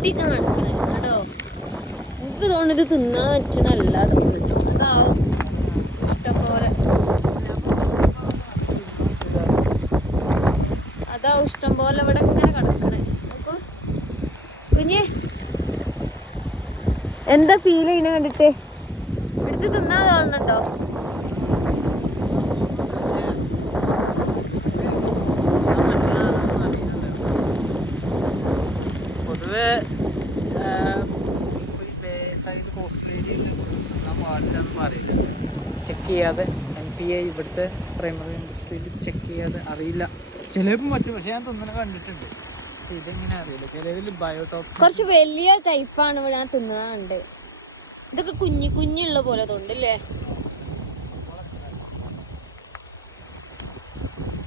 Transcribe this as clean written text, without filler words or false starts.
കുത്തിക്കാൻ നടക്കണേ കേട്ടോ. എനിക്ക് തോന്നുന്നത് തിന്നാൻ പറ്റണല്ല തോന്നുന്നു. അതാവും ഇഷ്ടംപോലെ, അതാവും ഇഷ്ടം പോലെ ഇവിടെ ഇങ്ങനെ കിടക്കണേ. നോക്കൂ കുഞ്ഞ്, എന്താ ഫീൽ ചെയ്യണ കണ്ടിട്ട്? എടുത്ത് തിന്നാൻ തോന്നുന്നുണ്ടോ? പൊതുവെ സൈഡ് കോസ്റ്റൽ ഏരിയയിൽ പാടില്ലെന്ന് പറയില്ല. ചെക്ക് ചെയ്യാതെ NPA ഇവിടുത്തെ പ്രൈമറി ഇൻഡസ്ട്രിയിൽ ചെക്ക് ചെയ്യാതെ അറിയില്ല. ചിലപ്പോൾ പറ്റും, പക്ഷെ ഞാൻ തിന്നണ കണ്ടിട്ടുണ്ട്. ഇതെങ്ങനെ അറിയില്ല. ചിലതിൽ ബയോടോക്സിൻ കുറച്ച് വലിയ ടൈപ്പാണ് ഇവിടെ ഞാൻ തിന്നണുണ്ട്. ഇതൊക്കെ കുഞ്ഞുള്ള പോലെ തോന്നുന്നുണ്ടല്ലേ?